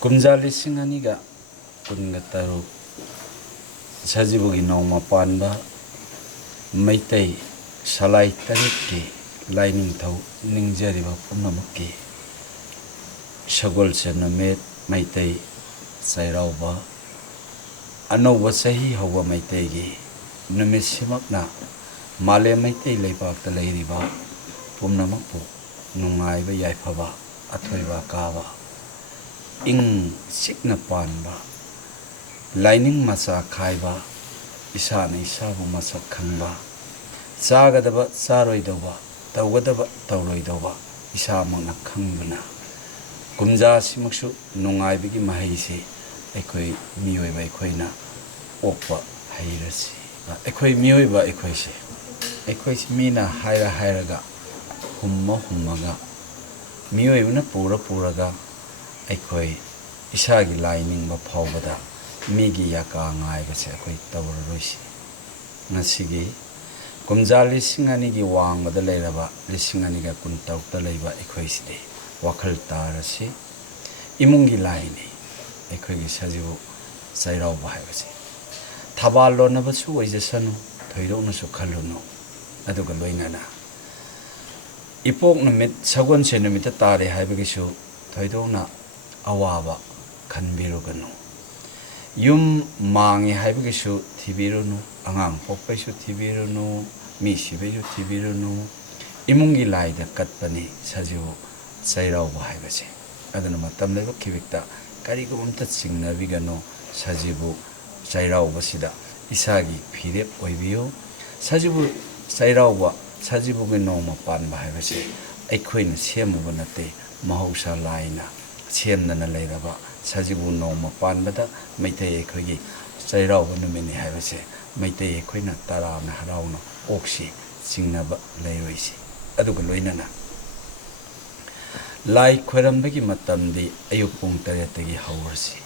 ꯀꯨꯝꯖꯥ ꯂꯤꯁꯤꯡ ꯑꯅꯤꯒ ꯀꯨꯟꯒ ꯇꯔꯨꯛ ꯁꯖꯤꯕꯨꯒꯤ ꯅꯣꯡꯃ ꯄꯥꯟꯕ ꯃꯩꯇꯩ ꯁꯂꯥꯏ ꯇꯔꯦꯠꯀꯤ ꯂꯥꯏꯅꯤꯡꯊꯧ ꯅꯤꯡꯖꯔꯤꯕ ꯄꯨꯝꯅꯃꯛꯀꯤ ꯁꯒꯣꯜꯁꯦꯟ ꯅꯨꯃꯤꯠ ꯃꯩꯇꯩ ꯆꯩꯔꯥꯎꯕ ꯑꯅꯧꯕ ꯆꯍꯤ ꯍꯧꯕ ꯃꯩꯇꯩꯒꯤ ꯅꯨꯃꯤꯠꯁꯤꯃꯛꯅ ꯃꯥꯂꯦꯝ ꯃꯩꯇꯩ ꯂꯩꯕꯥꯛꯇ ꯂꯩꯔꯤꯕ ꯄꯨꯝꯅꯃꯛꯄꯨ ꯅꯨꯡꯉꯥꯏꯕ ꯌꯥꯏꯐꯕ ꯑꯊꯣꯏꯕ ꯀꯥꯕ ꯏꯪ ꯆꯤꯛꯅ ꯄꯥꯟꯕ ꯂꯥꯏꯅꯤꯡ ꯃꯆꯥ ꯈꯥꯏꯕ ꯏꯁꯥꯅ ꯏꯁꯥꯕꯨ ꯃꯁꯛ ꯈꯪꯕ ꯆꯥꯒꯗꯕ ꯆꯥꯔꯣꯏꯗꯧꯕ ꯇꯧꯒꯗꯕ ꯇꯧꯔꯣꯏꯗꯧꯕ ꯏꯁꯥꯃꯛꯅ ꯈꯪꯗꯨꯅ ꯀꯨꯝꯖꯥꯁꯤꯃꯛꯁꯨ ꯅꯨꯡꯉꯥꯏꯕꯒꯤ ꯃꯍꯩꯁꯤ ꯑꯩꯈꯣꯏ ꯃꯤꯑꯣꯏꯕ ꯑꯩꯈꯣꯏꯅ ꯑꯣꯛꯄ ꯍꯩꯔꯁꯤ ꯑꯩꯈꯣꯏ ꯃꯤꯑꯣꯏꯕ ꯑꯩꯈꯣꯏꯁꯤ ꯃꯤꯅ ꯍꯥꯏꯔꯒ ꯍꯨꯝꯃꯒ ꯃꯤꯑꯣꯏꯕꯅ ꯄꯨꯔꯒ ꯑꯩꯈꯣꯏ ꯏꯁꯥꯒꯤ ꯂꯥꯏꯅꯤꯡꯕ ꯐꯥꯎꯕꯗ ꯃꯤꯒꯤ ꯌꯥꯀꯥ ꯉꯥꯏꯕꯁꯦ ꯑꯩꯈꯣꯏ ꯇꯧꯔꯔꯣꯏꯁꯤ ꯉꯁꯤꯒꯤ ꯀꯨꯝꯖꯥ ꯂꯤꯁꯤꯡ ꯑꯅꯤꯒꯤ ꯋꯥꯡꯃꯗ ꯂꯩꯔꯕ ꯂꯤꯁꯤꯡ ꯑꯅꯤꯒ ꯀꯨꯟꯇꯔꯨꯛꯇ ꯂꯩꯕ ꯑꯩꯈꯣꯏꯁꯤꯗꯤ ꯋꯥꯈꯜ ꯇꯥꯔꯁꯤ ꯏꯃꯨꯡꯒꯤ ꯂꯥꯏꯅꯤ ꯑꯩꯈꯣꯏꯒꯤ ꯁꯖꯤꯕꯨ ꯆꯩꯔꯥꯎꯕ ꯍꯥꯏꯕꯁꯤ ꯊꯕꯥꯜ ꯂꯣꯟꯅꯕꯁꯨ ꯑꯣꯏꯖꯁꯅꯨ ꯊꯣꯏꯗꯣꯛꯅꯁꯨ ꯈꯜꯂꯨꯅꯨ ꯑꯗꯨꯒ ꯂꯣꯏꯅꯅ ꯏꯄꯣꯛ ꯅꯨꯃꯤꯠ ꯁꯒꯣꯜꯁꯦꯟ ꯅꯨꯃꯤꯠꯇ ꯇꯥꯔꯦ ꯍꯥꯏꯕꯒꯤꯁꯨ ꯊꯣꯏꯗꯣꯛꯅ ꯑꯋꯥꯕ ꯈꯟꯕꯤꯔꯨꯒꯅꯨ ꯌꯨꯝ ꯃꯥꯡꯉꯦ ꯍꯥꯏꯕꯒꯤꯁꯨ ꯊꯤꯕꯤꯔꯨꯅꯨ ꯑꯉꯥꯡ ꯄꯣꯛꯄꯩꯁꯨ ꯊꯤꯕꯤꯔꯨꯅꯨ ꯃꯤ ꯁꯤꯕꯩꯁꯨ ꯊꯤꯕꯤꯔꯨꯅꯨ ꯏꯃꯨꯡꯒꯤ ꯂꯥꯏꯗ ꯀꯠꯄꯅꯤ ꯁꯖꯤꯕꯨ ꯆꯩꯔꯥꯎꯕ ꯍꯥꯏꯕꯁꯦ ꯑꯗꯨꯅ ꯃꯇꯝ ꯂꯩꯕ ꯈꯤꯕꯤꯛꯇ ꯀꯔꯤꯒꯨꯝꯕ ꯑꯝꯇ ꯆꯤꯡꯅꯕꯤꯒꯅꯨ ꯁꯖꯤꯕꯨ ꯆꯩꯔꯥꯎꯕꯁꯤꯗ ꯏꯁꯥꯒꯤ ꯐꯤꯔꯦꯞ ꯑꯣꯏꯕꯤꯌꯨ ꯁꯖꯤꯕꯨ ꯆꯩꯔꯥꯎꯕ ꯁꯖꯤꯕꯨꯒꯤ ꯅꯣꯡꯃ ꯄꯥꯟꯕ ꯍꯥꯏꯕꯁꯦ ꯑꯩꯈꯣꯏꯅ ꯁꯦꯝꯃꯨꯕ ꯅꯠꯇꯦ ꯃꯍꯧꯁꯥ ꯂꯥꯏꯅ ꯁꯦꯝꯗꯅ ꯂꯩꯔꯕ ꯁꯖꯤꯕꯨ ꯅꯣꯡꯃ ꯄꯥꯟꯕꯗ ꯃꯩꯇꯩ ꯑꯩꯈꯣꯏꯒꯤ ꯆꯩꯔꯥꯎꯕ ꯅꯨꯃꯤꯠꯅꯤ ꯍꯥꯏꯕꯁꯦ ꯃꯩꯇꯩ ꯑꯩꯈꯣꯏꯅ ꯇꯔꯥꯝꯅ ꯍꯔꯥꯎꯅ ꯑꯣꯛꯁꯤ ꯆꯤꯡꯅꯕ ꯂꯩꯔꯣꯏꯁꯤ ꯑꯗꯨꯒ ꯂꯣꯏꯅꯅ ꯂꯥꯏ ꯈꯣꯏꯔꯝꯕꯒꯤ ꯃꯇꯝꯗꯤ ꯑꯌꯨꯛ ꯄꯨꯡ 8ꯇꯒꯤ ꯍꯧꯔꯁꯤ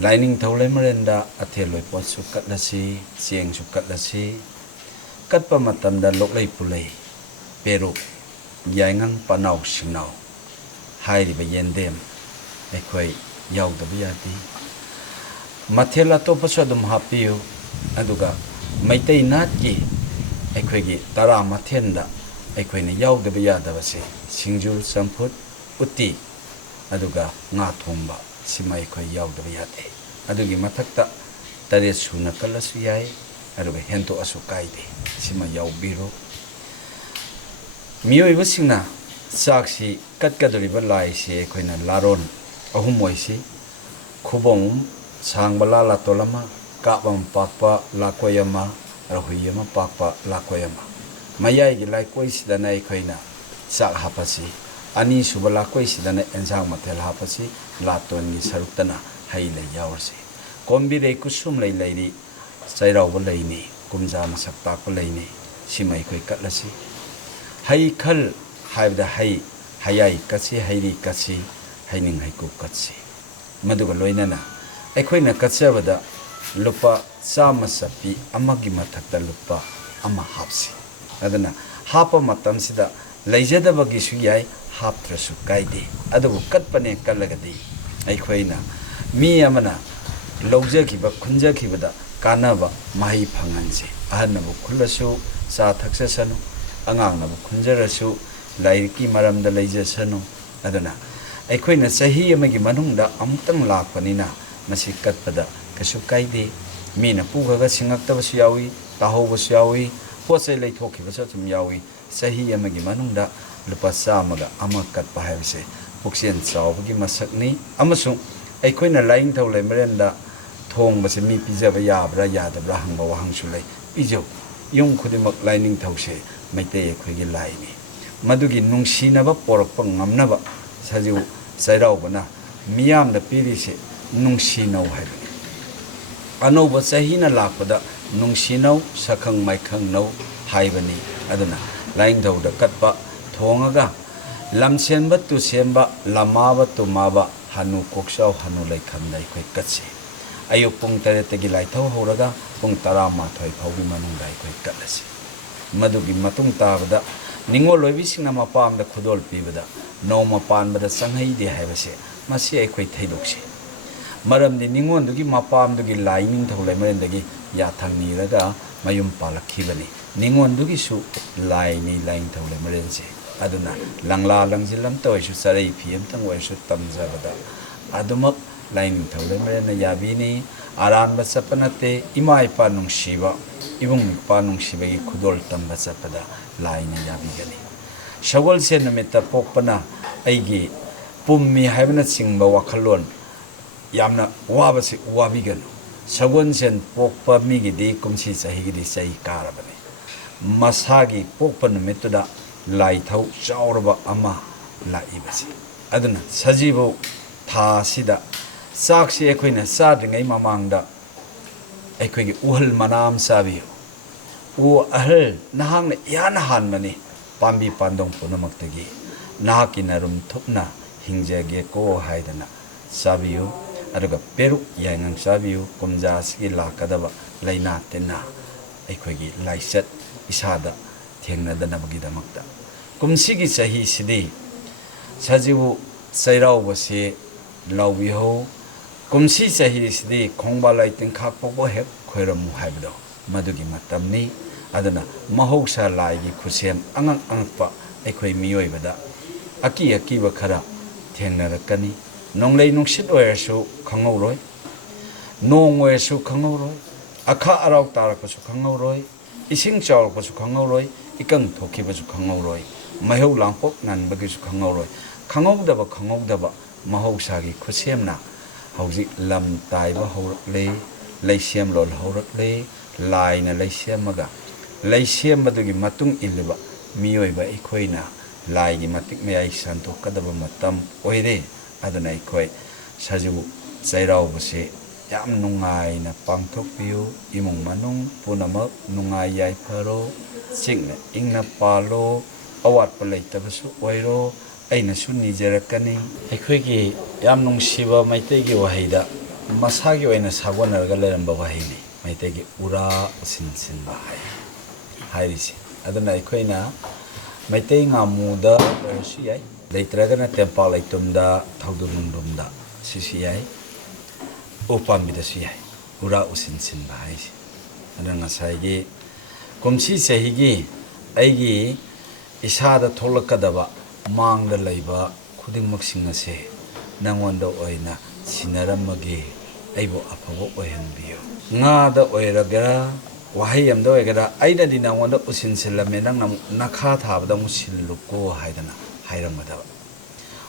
ꯂꯥꯏꯅꯤꯡꯊꯧ ꯂꯩꯃꯔꯦꯟꯗ ꯑꯊꯦꯜ ꯂꯣꯏꯄꯣꯠꯁꯨ ꯀꯠꯂꯁꯤ ꯆꯦꯡꯁꯨ ꯀꯠꯂꯁꯤ ꯀꯠꯄ ꯃꯇꯝꯗ ꯂꯣꯛꯂꯩ ꯄꯨꯂꯩ ꯄꯦꯔꯨꯛ ꯌꯥꯏꯉꯪ ꯄꯅꯥꯎ ꯁꯤꯡꯅꯥꯎ ꯍꯥꯏꯔꯤꯕ ꯌꯦꯟꯗꯦꯝ ꯑꯩꯈꯣই ꯌꯥꯎꯗꯕ ꯌꯥꯗꯦ ꯃꯊꯦꯜ ꯑꯇꯣꯞꯄꯁꯨ ꯑꯗꯨꯝ ꯍꯥꯞꯄꯤꯌꯨ ꯑꯗꯨꯒ ꯃꯩꯇꯩ ꯅꯥꯠꯀꯤ ꯑꯩꯈꯣꯏꯒꯤ ꯇꯔꯥ ꯃꯊꯦꯜꯗ ꯑꯩꯈꯣꯏꯅ ꯌꯥꯎꯗꯕ ꯌꯥꯗꯕꯁꯦ ꯁꯤꯡꯖꯨ ꯆꯝꯐꯨꯠ ꯎꯇꯤ ꯑꯗꯨꯒ ꯉꯥ ꯊꯣꯡꯕ ꯁꯤꯃ ꯑꯩꯈꯣꯏ ꯌꯥꯎꯗꯕ ꯌꯥꯗꯦ ꯑꯗꯨꯒꯤ ꯃꯊꯛꯇ 8 ꯁꯨꯅ ꯀꯠꯂꯁꯨ ꯌꯥꯏ ꯑꯗꯨꯒ ꯍꯦꯟꯇꯣꯛꯑꯁꯨ ꯀꯥꯏꯗꯦ ꯁꯤꯃ ꯌꯥꯎꯕꯤꯔꯣ ꯃꯤꯑꯣꯏꯕꯁꯤꯡꯅ ꯆꯥꯛꯁꯤ ꯀꯠꯀꯗꯧꯔꯤꯕ ꯂꯥꯏꯁꯤ ꯑꯩꯈꯣꯏꯅ ꯂꯥꯔꯣꯟ ꯑꯍꯨꯝ ꯑꯣꯏꯁꯤ ꯈꯨꯕꯣꯝ ꯁꯥꯡꯕ ꯂꯥꯇꯣꯜ ꯑꯃ ꯀꯥꯞ ꯑꯃ ꯄꯥꯛꯄ ꯂꯥꯀꯣꯏ ꯑꯃ ꯔꯥꯍꯨꯏ ꯑꯃ ꯄꯥꯛꯄ ꯂꯥꯀꯣꯏ ꯑꯃ ꯃꯌꯥꯏꯒꯤ ꯂꯥꯏꯀꯣꯏꯁꯤꯗꯅ ꯑꯩꯈꯣꯏꯅ ꯆꯥꯛ ꯍꯥꯞꯄꯁꯤ ꯑꯅꯤꯁꯨꯕ ꯂꯥꯀꯣꯏꯁꯤꯗꯅ ꯑꯦꯟꯁꯥꯡ ꯃꯊꯦꯜ ꯍꯥꯞꯄꯁꯤ ꯂꯥꯇꯣꯟꯒꯤ ꯁꯔꯨꯛꯇꯅ ꯍꯩ ꯂꯩ ꯌꯥꯎꯔꯁꯤ ꯀꯣꯝꯕꯤꯔꯩ ꯀꯨꯁꯨꯝ ꯂꯩꯔꯤ ꯆꯩꯔꯥꯎꯕ ꯂꯩꯅꯤ ꯀꯨꯝꯖꯥ ꯃꯁꯛ ꯇꯥꯛꯄ ꯂꯩꯅꯤ ꯁꯤꯃ ꯑꯩꯈꯣꯏ ꯀꯠꯂꯁꯤ ꯍꯩꯈꯜ ꯍꯥꯏꯕꯗ ꯍꯌꯥꯏ ꯀꯠꯁꯤ ꯍꯩꯔꯤ ꯀꯠꯁꯤ ꯍꯩꯅꯤꯡ ꯍꯩꯀꯨ ꯀꯠꯁꯤ ꯃꯗꯨꯒ ꯂꯣꯏꯅꯅ ꯑꯩꯈꯣꯏꯅ ꯀꯠꯆꯕꯗ ꯂꯨꯄꯥ 100 ꯆꯞꯄꯤ ꯑꯃꯒꯤ ꯃꯊꯛꯇ ꯂꯨꯄꯥ 1 ꯍꯥꯞꯁꯤ ꯑꯗꯨꯅ ꯍꯥꯞꯄ ꯃꯇꯝꯁꯤꯗ ꯂꯩꯖꯗꯕꯒꯤꯁꯨ ꯌꯥꯏ ꯍꯥꯞꯇ꯭ꯔꯁꯨ ꯀꯥꯏꯗꯦ ꯑꯗꯨꯕꯨ ꯀꯠꯄꯅꯦ ꯀꯠꯂꯒꯗꯤ ꯑꯩꯈꯣꯏꯅ ꯃꯤ ꯑꯃꯅ ꯂꯧꯖꯈꯤꯕ ꯈꯨꯟꯖꯈꯤꯕꯗ ꯀꯥꯟꯅꯕ ꯃꯍꯩ ꯐꯪꯍꯟꯁꯤ ꯑꯍꯟꯅꯕꯨ ꯈꯨꯜꯂꯁꯨ ꯆꯥ ꯊꯛꯆꯁꯅꯨ ꯑꯉꯥꯡꯅꯕꯨ ꯈꯨꯟꯖꯔꯁꯨ ꯂꯥꯏꯔꯤꯛꯀꯤ ꯃꯔꯝꯗ ꯂꯩꯖꯁꯅꯨ ꯑꯗꯨꯅ ꯑꯩꯈꯣꯏꯅ ꯆꯍꯤ ꯑꯃꯒꯤ ꯃꯅꯨꯡꯗ ꯑꯃꯨꯛꯇꯪ ꯂꯥꯛꯄꯅꯤꯅ ꯃꯁꯤ ꯀꯠꯄꯗ ꯀꯩꯁꯨ ꯀꯥꯏꯗꯦ ꯃꯤꯅ ꯄꯨꯈ꯭ꯔꯒ ꯁꯤꯡꯉꯛꯇꯕꯁꯨ ꯌꯥꯎꯏ ꯇꯥꯍꯧꯕꯁꯨ ꯌꯥꯎꯏ ꯄꯣꯠ ꯆꯩ ꯂꯩꯊꯣꯛꯈꯤꯕꯁꯨ ꯑꯗꯨꯝ ꯌꯥꯎꯏ ꯆꯍꯤ ꯑꯃꯒꯤ ꯃꯅꯨꯡꯗ ꯂꯨꯄꯥ 100ꯒ 1 ꯀꯠꯄ ꯍꯥꯏꯕꯁꯦ ꯄꯨꯛꯆꯦꯜ ꯆꯥꯎꯕꯒꯤ ꯃꯁꯛꯅꯤ ꯑꯃꯁꯨꯡ ꯑꯩꯈꯣꯏꯅ ꯂꯥꯏꯅꯤꯡꯊꯧ ꯂꯩꯃꯔꯦꯟꯗ ꯊꯣꯡꯕꯁꯦ ꯃꯤ ꯄꯤꯖꯕ ꯌꯥꯕ꯭ꯔꯥ ꯌꯥꯗꯕ꯭ꯔꯥ ꯍꯪꯕ ꯋꯥꯍꯪꯁꯨ ꯂꯩ ꯄꯤꯖꯧ ꯌꯨꯝ ꯈꯨꯗꯤꯡꯃꯛ ꯂꯥꯏꯅꯤꯡꯊꯧꯁꯦ ꯃꯩꯇꯩ ꯑꯩꯈꯣꯏꯒꯤ ꯂꯥꯏꯅꯤ ꯃꯗꯨꯒꯤ ꯅꯨꯡꯁꯤꯅꯕ ꯄꯣꯔꯛꯄ ꯉꯝꯅꯕ ꯁꯖꯤꯕꯨ ꯆꯩꯔꯥꯎꯕꯅ ꯃꯤꯌꯥꯝꯗ ꯄꯤꯔꯤꯁꯦ ꯅꯨꯡꯁꯤꯅꯧ ꯍꯥꯏꯕꯅꯤ ꯑꯅꯧꯕ ꯆꯍꯤꯅ ꯂꯥꯛꯄꯗ ꯅꯨꯡꯁꯤꯅꯧ ꯁꯛꯈꯪ ꯃꯥꯏꯈꯪꯅꯧ ꯍꯥꯏꯕꯅꯤ ꯑꯗꯨꯅ ꯂꯥꯏꯅꯤꯡꯊꯧꯗ ꯀꯠꯄ ꯊꯣꯡꯉꯒ ꯂꯝꯁꯦꯟꯕ ꯇꯨꯁꯦꯟꯕ ꯂꯝꯃꯥꯕ ꯇꯨꯝꯃꯥꯕ ꯍꯅꯨ ꯀꯣꯛꯆꯥꯎ ꯍꯅꯨ ꯂꯩꯈꯝꯗ ꯑꯩꯈꯣꯏ ꯀꯠꯁꯤ ꯑꯌꯨꯛ ꯄꯨꯡ 8ꯇꯒꯤ ꯂꯥꯏꯊꯧ ꯍꯧꯔꯒ ꯄꯨꯡ 12 ꯐꯥꯎꯒꯤ ꯃꯅꯨꯡꯗ ꯑꯩꯈꯣꯏ ꯀꯠꯂꯁꯤ ꯃꯗꯨꯒꯤ ꯃꯇꯨꯡ ꯇꯥꯕꯗ ꯅꯤꯡꯉꯣꯜ ꯑꯣꯏꯕꯤꯁꯤꯡꯅ ꯃꯄꯥꯝꯗ ꯈꯨꯗꯣꯜ ꯄꯤꯕꯗ ꯅꯣꯡꯃ ꯄꯥꯟꯕꯗ ꯆꯪꯍꯩꯗꯦ ꯍꯥꯏꯕꯁꯦ ꯃꯁꯤ ꯑꯩꯈꯣꯏ ꯊꯩꯗꯣꯛꯁꯤ ꯃꯔꯝꯗꯤ ꯅꯤꯡꯉꯣꯟꯗꯨꯒꯤ ꯃꯄꯥꯝꯗꯨꯒꯤ ꯂꯥꯏ ꯅꯤꯡꯊꯧ ꯂꯩꯃꯔꯦꯟꯗꯒꯤ ꯌꯥꯊꯪ ꯅꯤꯔꯒ ꯃꯌꯨꯝ ꯄꯥꯜꯂꯛꯈꯤꯕꯅꯤ ꯅꯤꯡꯉꯣꯟꯗꯨꯒꯤꯁꯨ ꯂꯥꯏꯅꯤ ꯂꯥꯏꯅꯤꯡꯊꯧ ꯂꯩꯃꯔꯦꯟꯁꯦ ꯑꯗꯨꯅ ꯂꯪꯂꯥ ꯂꯪꯖꯤꯜ ꯑꯃꯇ ꯑꯣꯏꯔꯁꯨ ꯆꯔꯩ ꯐꯤ ꯑꯃꯇꯪ ꯑꯣꯏꯔꯁꯨ ꯇꯝꯖꯕꯗ ꯑꯗꯨꯃꯛ ꯂꯥꯏꯅꯤꯡꯊꯧ ꯂꯩꯃꯔꯦꯟꯅ ꯌꯥꯕꯤꯅꯤ ꯑꯔꯥꯟꯕ ꯆꯠꯄ ꯅꯠꯇꯦ ꯏꯃꯥ ꯏꯄꯥ ꯅꯨꯡꯁꯤꯕ ꯏꯕꯨꯡ ꯏꯄ꯭ꯋꯥ ꯅꯨꯡꯁꯤꯕꯒꯤ ꯈꯨꯗꯣꯜ ꯇꯝꯕ ꯆꯠꯄꯗ ꯂꯥꯏꯅ ꯌꯥꯕꯤꯒꯅꯤ ꯁꯒꯣꯜꯁꯦꯟ ꯅꯨꯃꯤꯠꯇ ꯄꯣꯛꯄꯅ ꯑꯩꯒꯤ ꯄꯨꯝꯃꯤ ꯍꯥꯏꯕꯅꯆꯤꯡꯕ ꯋꯥꯈꯜꯂꯣꯟ ꯌꯥꯝꯅ ꯋꯥꯕꯁꯤ ꯋꯥꯕꯤꯒꯅꯨ ꯁꯒꯣꯜꯁꯦꯟ ꯄꯣꯛꯄ ꯃꯤꯒꯤꯗꯤ ꯀꯨꯝꯁꯤ ꯆꯍꯤꯒꯤꯗꯤ ꯆꯍꯤ ꯀꯥꯔꯕꯅꯤ ꯃꯁꯥꯒꯤ ꯄꯣꯛꯄ ꯅꯨꯃꯤꯠꯇꯨꯗ ꯂꯥꯏꯊꯧ ꯆꯥꯎꯔꯕ ꯑꯃ ꯂꯥꯛꯏꯕꯁꯤ ꯑꯗꯨꯅ ꯁꯖꯤꯕꯨ ꯊꯥ ꯑꯁꯤꯗ ꯆꯥꯛꯁꯤ ꯑꯩꯈꯣꯏꯅ ꯆꯥꯗ꯭ꯔꯤꯉꯩ ꯃꯃꯥꯡꯗ ꯑꯩꯈꯣꯏꯒꯤ ꯎꯍꯜ ꯃꯅꯥ ꯑꯃ ꯆꯥꯕꯤꯌꯨ ꯎ ꯑꯍꯜ ꯅꯍꯥꯛꯅ ꯏꯍꯥꯟ ꯍꯥꯟꯕꯅꯤ ꯄꯥꯝꯕꯤ ꯄꯥꯟꯗꯣꯡ ꯄꯨꯝꯅꯃꯛꯇꯒꯤ ꯅꯍꯥꯛꯀꯤ ꯅꯔꯨꯝ ꯊꯨꯞꯅ ꯍꯤꯡꯖꯒꯦꯀꯣ ꯍꯥꯏꯗꯅ ꯆꯥꯕꯤꯌꯨ ꯑꯗꯨꯒ ꯄꯦꯔꯨꯛ ꯌꯥꯏꯉꯪ ꯆꯥꯕꯤꯌꯨ ꯀꯨꯝꯖꯥ ꯑꯁꯤꯒꯤ ꯂꯥꯛꯀꯗꯕ ꯂꯩꯅꯥ ꯇꯤꯟꯅꯥ ꯑꯩꯈꯣꯏꯒꯤ ꯂꯥꯏꯆꯠ ꯏꯁꯥꯗ ꯊꯦꯡꯅꯗꯅꯕꯒꯤꯗꯃꯛꯇ ꯀꯨꯝꯁꯤꯒꯤ ꯆꯍꯤꯁꯤꯗꯤ ꯁꯖꯤꯕꯨ ꯆꯩꯔꯥꯎꯕꯁꯤ ꯂꯥꯎꯕꯤꯍꯧ ꯀꯨꯝꯁꯤ ꯆꯍꯤꯁꯤꯗꯤ ꯈꯣꯡꯕꯥꯜ ꯂꯩꯇꯦꯡꯈꯥꯛ ꯄꯣꯛꯄ ꯍꯦꯛ ꯈꯣꯏꯔꯝꯃꯨ ꯍꯥꯏꯕꯗꯣ ꯃꯗꯨꯒꯤ ꯃꯇꯝꯅꯤ ꯑꯗꯨꯅ ꯃꯍꯧꯁꯥ ꯂꯥꯏꯒꯤ ꯈꯨꯠꯁꯦꯝ ꯑꯉꯛꯄ ꯑꯩꯈꯣꯏ ꯃꯤꯑꯣꯏꯕꯗ ꯑꯀꯤ ꯑꯀꯤꯕ ꯈꯔ ꯊꯦꯡꯅꯔꯛꯀꯅꯤ ꯅꯣꯡꯂꯩ ꯅꯨꯡꯁꯤꯠ ꯑꯣꯏꯔꯁꯨ ꯈꯪꯍꯧꯔꯣꯏ ꯅꯣꯡ ꯑꯣꯏꯔꯁꯨ ꯈꯪꯍꯧꯔꯣꯏ ꯑꯈꯥ ꯑꯔꯥꯎ ꯇꯥꯔꯛꯄꯁꯨ ꯈꯪꯍꯧꯔꯣꯏ ꯏꯁꯤꯡ ꯆꯥꯎꯔꯛꯄꯁꯨ ꯈꯪꯍꯧꯔꯣꯏ ꯏꯀꯪ ꯊꯣꯛꯈꯤꯕꯁꯨ ꯈꯪꯍꯧꯔꯣꯏ ꯃꯩꯍꯧ ꯂꯥꯡꯄꯣꯛ ꯅꯟꯕꯒꯤꯁꯨ ꯈꯪꯍꯧꯔꯣꯏ ꯈꯪꯍꯧꯗꯕ ꯃꯍꯧꯁꯥꯒꯤ ꯈꯨꯠꯁꯦꯝꯅ ꯍꯧꯖꯤꯛ ꯂꯝ ꯇꯥꯏꯕ ꯍꯧꯔꯛꯂꯦ ꯂꯩꯁꯦꯝꯂꯣꯟ ꯍꯧꯔꯛꯂꯦ ꯂꯥꯏꯅ ꯂꯩꯁꯦꯝꯃꯒ ꯂꯩꯁꯦꯝꯕꯗꯨꯒꯤ ꯃꯇꯨꯡ ꯏꯜꯂꯤꯕ ꯃꯤꯑꯣꯏꯕ ꯑꯩꯈꯣꯏꯅ ꯂꯥꯏꯒꯤ ꯃꯇꯤꯛ ꯃꯌꯥꯏ ꯁꯟꯇꯣꯛꯀꯗꯕ ꯃꯇꯝ ꯑꯣꯏꯔꯦ ꯑꯗꯨꯅ ꯑꯩꯈꯣই ꯁꯖꯤꯕꯨ ꯆꯩꯔꯥꯎꯕꯁꯦ ꯌꯥꯝ ꯅꯨꯡꯉꯥꯏꯅ ꯄꯥꯡꯊꯣꯛꯄꯤꯌꯨ ꯏꯃꯨꯡ ꯃꯅꯨꯡ ꯄꯨꯝꯅꯃꯛ ꯅꯨꯡꯉꯥꯏ ꯌꯥꯏꯐꯔꯣ ꯆꯤꯛꯅ ꯏꯪꯅ ꯄꯥꯜꯂꯣ ꯑꯋꯥꯠꯄ ꯂꯩꯇꯕꯁꯨ ꯑꯣꯏꯔꯣ ꯑꯩꯅꯁꯨ ꯅꯤꯖꯔꯛꯀꯅꯤ ꯑꯩꯈꯣꯏꯒꯤ ꯌꯥꯝ ꯅꯨꯡꯁꯤꯕ ꯃꯩꯇꯩꯒꯤ ꯋꯥꯍꯩꯗ ꯃꯁꯥꯒꯤ ꯑꯣꯏꯅ ꯁꯥꯒꯣꯟꯅꯔꯒ ꯂꯩꯔꯝꯕ ꯋꯥꯍꯩꯅꯤ ꯃꯩꯇꯩꯒꯤ ꯎꯔꯥ ꯎꯁꯤꯟ ꯁꯤꯟꯕ ꯍꯥꯏꯔꯤꯁꯦ ꯑꯗꯨꯅ ꯑꯩꯈꯣꯏꯅ ꯃꯩꯇꯩ ꯉꯥꯃꯨꯗ ꯑꯣꯏꯔꯁꯨ ꯌꯥꯏ ꯂꯩꯇ꯭ꯔꯒꯅ ꯇꯦꯝꯄꯥꯛ ꯂꯩꯇꯨꯝꯗ ꯊꯧꯗꯨ ꯅꯨꯡꯗꯨꯝꯗ ꯁꯤꯁꯨ ꯌꯥꯏ ꯎ ꯄꯥꯝꯕꯤꯗꯁꯨ ꯌꯥꯏ ꯎꯔꯥ ꯎꯁꯤꯟ ꯁꯤꯟꯕ ꯍꯥꯏꯁꯦ ꯑꯗꯨꯅ ꯉꯁꯥꯏꯒꯤ ꯀꯨꯝꯁꯤ ꯆꯍꯤꯒꯤ ꯑꯩꯒꯤ ꯏꯁꯥꯗ ꯊꯣꯛꯂꯛꯀꯗꯕ ꯃꯥꯡꯗ ꯂꯩꯕ ꯈꯨꯗꯤꯡꯃꯛꯁꯤꯡ ꯑꯁꯦ ꯅꯉꯣꯟꯗ ꯑꯣꯏꯅ ꯁꯤꯟꯅꯔꯝꯃꯒꯦ ꯑꯩꯕꯨ ꯑꯐꯕ ꯑꯣꯏꯍꯟꯕꯤꯌꯨ ꯉꯥꯗ ꯑꯣꯏꯔꯒꯦꯔꯥ ꯋꯥꯍꯩ ꯑꯃꯗ ꯑꯣꯏꯒꯦꯔꯥ ꯑꯩꯅꯗꯤ ꯅꯉꯣꯟꯗ ꯎꯁꯤꯟꯁꯤꯜꯂꯝꯃꯦ ꯅꯪꯅ ꯑꯃꯨꯛ ꯅꯈꯥ ꯊꯥꯕꯗ ꯑꯃꯨꯛ ꯁꯤꯜꯂꯨꯀꯣ ꯍꯥꯏꯗꯅ ꯍꯥꯏꯔꯝꯒꯗꯕ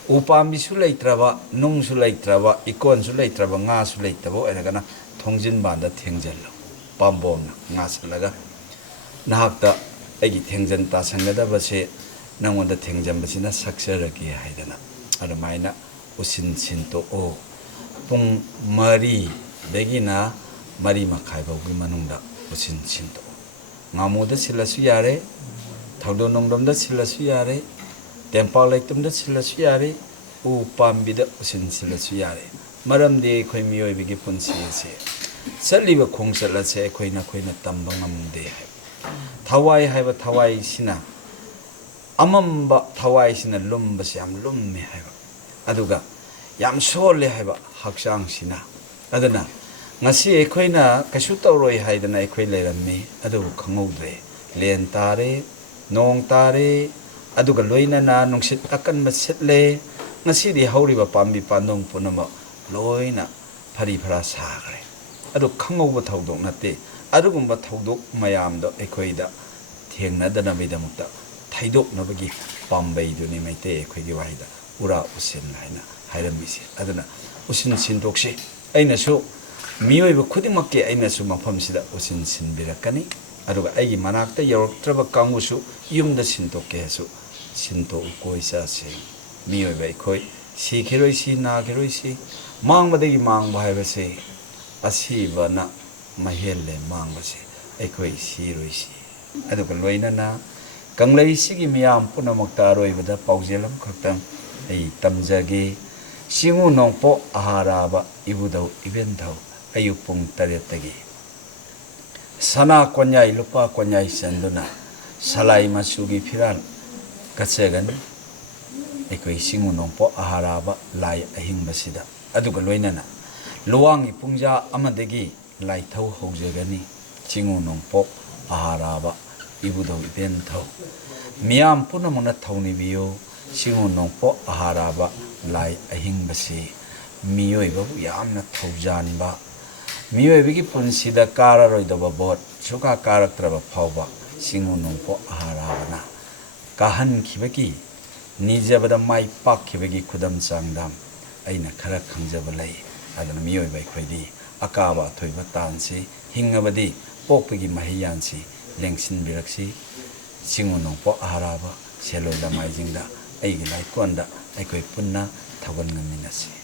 ꯎ ꯄꯥꯝꯕꯤꯁꯨ ꯂꯩꯇ꯭ꯔꯕ ꯅꯨꯡꯁꯨ ꯂꯩꯇ꯭ꯔꯕ ꯏꯀꯣꯟꯁꯨ ꯂꯩꯇ꯭ꯔꯕ ꯉꯥꯁꯨ ꯂꯩꯇꯕ ꯑꯣꯏꯔꯒꯅ ꯊꯣꯡꯖꯤꯟꯕꯥꯟꯗ ꯊꯦꯡꯖꯤꯜꯂꯨ ꯄꯥꯝꯕꯣꯝꯅ ꯉꯥꯁꯤꯜꯂꯒ ꯅꯍꯥꯛꯇ ꯑꯩꯒꯤ ꯊꯦꯡꯖꯟ ꯇꯥꯁꯟꯒꯗꯕꯁꯦ ꯅꯉꯣꯟꯗ ꯊꯦꯡꯖꯟꯕꯁꯤꯅ ꯁꯛꯆꯔꯒꯦ ꯍꯥꯏꯗꯅ ꯑꯗꯨꯃꯥꯏꯅ ꯎꯁꯤꯟ ꯁꯤꯟꯇꯣꯛꯑꯣ ꯄꯨꯡ 4ꯗꯒꯤꯅ 4:30 ꯐꯥꯎꯒꯤ ꯃꯅꯨꯡꯗ ꯎꯁꯤꯟ ꯁꯤꯟꯇꯣꯛꯑꯣ ꯉꯥꯃꯨꯗ ꯁꯤꯜꯂꯁꯨ ꯌꯥꯔꯦ ꯊꯧꯗꯣ ꯅꯣꯡꯗꯝꯗ ꯁꯤꯜꯂꯁꯨ ꯌꯥꯔꯦ ꯇꯦꯝꯄꯥꯛ ꯂꯩꯇꯨꯝꯗ ꯁꯤꯜꯂꯁꯨ ꯌꯥꯔꯦ ꯎ ꯄꯥꯝꯕꯤꯗ ꯎꯁꯤꯟ ꯁꯤꯜꯂꯁꯨ ꯌꯥꯔꯦ ꯃꯔꯝꯗꯤ ꯑꯩꯈꯣꯏ ꯃꯤꯑꯣꯏꯕꯒꯤ ꯄꯨꯟꯁꯤ ꯑꯁꯦ ꯆꯠꯂꯤꯕ ꯈꯣꯡꯆꯠ ꯑꯁꯦ ꯑꯩꯈꯣꯏꯅ ꯇꯝꯕ ꯉꯝꯗꯦ ꯊꯋꯥꯏ ꯍꯥꯏꯕ ꯊꯋꯥꯏꯁꯤꯅ ꯑꯃꯝꯕ ꯊꯋꯥꯏꯁꯤꯅ ꯂꯨꯝꯕꯁꯤ ꯌꯥꯝ ꯂꯨꯝꯃꯦ ꯍꯥꯏꯕ ꯑꯗꯨꯒ ꯌꯥꯝ ꯁꯣꯜꯂꯦ ꯍꯥꯏꯕ ꯍꯛꯆꯥꯡꯁꯤꯅ ꯑꯗꯨꯅ ꯉꯁꯤ ꯑꯩꯈꯣꯏꯅ ꯀꯩꯁꯨ ꯇꯧꯔꯣꯏ ꯍꯥꯏꯗꯅ ꯑꯩꯈꯣꯏ ꯂꯩꯔꯝꯃꯤ ꯑꯗꯨꯕꯨ ꯈꯪꯍꯧꯗ꯭ꯔꯦ ꯂꯦꯟ ꯇꯥꯔꯦ ꯅꯣꯡ ꯇꯥꯔꯦ ꯑꯗꯨꯒ ꯂꯣꯏꯅꯅ ꯅꯨꯡꯁꯤꯠ ꯑꯀꯟꯕ ꯁꯤꯠꯂꯦ ꯉꯁꯤꯗꯤ ꯍꯧꯔꯤꯕ ꯄꯥꯝꯕꯤ ꯄꯥꯟꯗꯣꯡ ꯄꯨꯝꯅꯃꯛ ꯂꯣꯏꯅ ꯐꯔꯤ ꯐꯔꯥ ꯁꯥꯈ꯭ꯔꯦ ꯑꯗꯨ ꯈꯪꯍꯧꯕ ꯊꯧꯗꯣꯛ ꯅꯠꯇꯦ ꯑꯗꯨꯒꯨꯝꯕ ꯊꯧꯗꯣꯛ ꯃꯌꯥꯝꯗꯣ ꯑꯩꯈꯣꯏꯗ ꯊꯦꯡꯅꯗꯅꯕꯒꯤꯗꯃꯛꯇ ꯊꯩꯗꯣꯛꯅꯕꯒꯤ ꯄꯥꯝꯕꯩꯗꯨꯅꯤ ꯃꯩꯇꯩ ꯑꯩꯈꯣꯏꯒꯤ ꯋꯥꯍꯩꯗ ꯎꯔꯥ ꯎꯁꯤꯟ ꯍꯥꯏꯅ ꯍꯥꯏꯔꯝꯃꯤꯁꯦ ꯑꯗꯨꯅ ꯎꯁꯤꯟ ꯁꯤꯟꯗꯣꯛꯁꯤ ꯑꯩꯅꯁꯨ ꯃꯤꯑꯣꯏꯕ ꯈꯨꯗꯤꯡꯃꯛꯀꯤ ꯑꯩꯅꯁꯨ ꯃꯐꯝꯁꯤꯗ ꯎꯁꯤꯟ ꯁꯤꯟꯕꯤꯔꯛꯀꯅꯤ ꯑꯗꯨꯒ ꯑꯩꯒꯤ ꯃꯅꯥꯛꯇ ꯌꯧꯔꯛꯇ꯭ꯔꯕ ꯀꯥꯡꯕꯨꯁꯨ ꯌꯨꯝꯗ ꯁꯤꯟꯇꯣꯛꯀꯦ ꯍꯥꯏꯁꯨ ꯁꯤꯟꯇꯣꯛꯎꯀꯣ ꯏꯆꯥꯁꯤꯡ ꯃꯤꯑꯣꯏꯕ ꯑꯩꯈꯣꯏ ꯁꯤꯈꯤꯔꯣꯏꯁꯤ ꯅꯥꯈꯤꯔꯣꯏꯁꯤ ꯃꯥꯡꯕꯗꯒꯤ ꯃꯥꯡꯕ ꯍꯥꯏꯕꯁꯦ ꯑꯁꯤꯕꯅ ꯃꯍꯦꯜꯂꯦ ꯃꯥꯡꯕꯁꯦ ꯑꯩꯈꯣꯏ ꯁꯤꯔꯣꯏꯁꯤ ꯑꯗꯨꯒ ꯂꯣꯏꯅꯅ ꯀꯪꯂꯩꯁꯤꯒꯤ ꯃꯤꯌꯥꯝ ꯄꯨꯝꯅꯃꯛꯇ ꯑꯔꯣꯏꯕꯗ ꯄꯥꯎꯖꯦꯜ ꯑꯃꯈꯛꯇꯪ ꯑꯩ ꯇꯝꯖꯒꯦ ꯆꯤꯡꯉꯨ ꯅꯣꯡꯄꯣꯛ ꯑꯍꯥꯔꯥꯕ ꯏꯕꯨꯙꯧ ꯏꯕꯦꯟꯙꯧ ꯑꯌꯨꯛ ꯄꯨꯡ 8ꯗꯒꯤ ꯁꯅꯥ ꯀꯣꯟꯌꯥꯏ ꯂꯨꯄꯥ ꯀꯣꯟꯌꯥꯏ ꯆꯟꯗꯨꯅ ꯁꯂꯥꯏ ꯃꯆꯨꯒꯤ ꯐꯤꯔꯥꯜ ꯀꯠꯆꯒꯅꯤ ꯑꯩꯈꯣꯏ ꯁꯤꯡꯉꯨ ꯅꯣꯡꯄꯣꯛ ꯑꯍꯥꯔꯥꯕ ꯂꯥꯏ ꯑꯍꯤꯡꯕꯁꯤꯗ ꯑꯗꯨꯒ ꯂꯣꯏꯅꯅ ꯂꯨꯋꯥꯡꯒꯤ ꯄꯨꯡꯖꯥ ꯑꯃꯗꯒꯤ ꯂꯥꯏꯊꯧ ꯍꯧꯖꯒꯅꯤ ꯁꯤꯡꯉꯨ ꯅꯣꯡꯄꯣꯛ ꯑꯍꯥꯔꯥꯕ ꯏꯕꯨꯙꯧ ꯏꯕꯦꯟꯊꯧ ꯃꯤꯌꯥꯝ ꯄꯨꯝꯅꯃꯛꯅ ꯊꯧꯅꯤꯕꯤꯌꯨ ꯁꯤꯡꯉꯨ ꯅꯣꯡꯄꯣꯛ ꯑꯍꯥꯔꯥꯕ ꯂꯥꯏ ꯑꯍꯤꯡꯕꯁꯤ ꯃꯤꯑꯣꯏꯕꯕꯨ ꯌꯥꯝꯅ ꯊꯧꯖꯥꯟꯕ ꯃꯤꯑꯣꯏꯕꯒꯤ ꯄꯨꯟꯁꯤꯗ ꯀꯥꯔꯔꯣꯏꯗꯕ ꯚꯣꯠ ꯁꯨꯀꯥ ꯀꯥꯔꯛꯇ꯭ꯔꯕ ꯐꯥꯎꯕ ꯁꯤꯡꯉꯨ ꯅꯣꯡꯄꯣꯛ ꯑꯍꯥꯔꯥꯕꯅ ꯀꯥꯍꯟꯈꯤꯕꯒꯤ ꯅꯤꯖꯕꯗ ꯃꯥꯏ ꯄꯥꯛꯈꯤꯕꯒꯤ ꯈꯨꯗꯝ ꯆꯥꯡꯗꯝ ꯑꯩꯅ ꯈꯔ ꯈꯪꯖꯕ ꯂꯩ ꯑꯗꯨꯅ ꯃꯤꯑꯣꯏꯕ ꯑꯩꯈꯣꯏꯗꯤ ꯑꯀꯥꯕ ꯑꯊꯣꯏꯕ ꯇꯥꯟꯁꯤ ꯍꯤꯡꯉꯕꯗꯤ ꯄꯣꯛꯄꯒꯤ ꯃꯍꯩꯌꯥꯟꯁꯤ ꯂꯦꯡꯁꯤꯟꯕꯤꯔꯛꯁꯤ ꯁꯤꯡꯉꯨ ꯅꯣꯡꯄꯣꯛ ꯑꯍꯥꯔꯥꯕ ꯁꯦꯜꯂꯣꯏ ꯂꯃꯥꯏꯖꯤꯡꯗ ꯑꯩꯒꯤ ꯂꯥꯏꯀꯣꯟꯗ ꯑꯩꯈꯣꯏ ꯄꯨꯟꯅ ꯊꯧꯒꯜ ꯉꯝꯃꯤꯟꯅꯁꯤ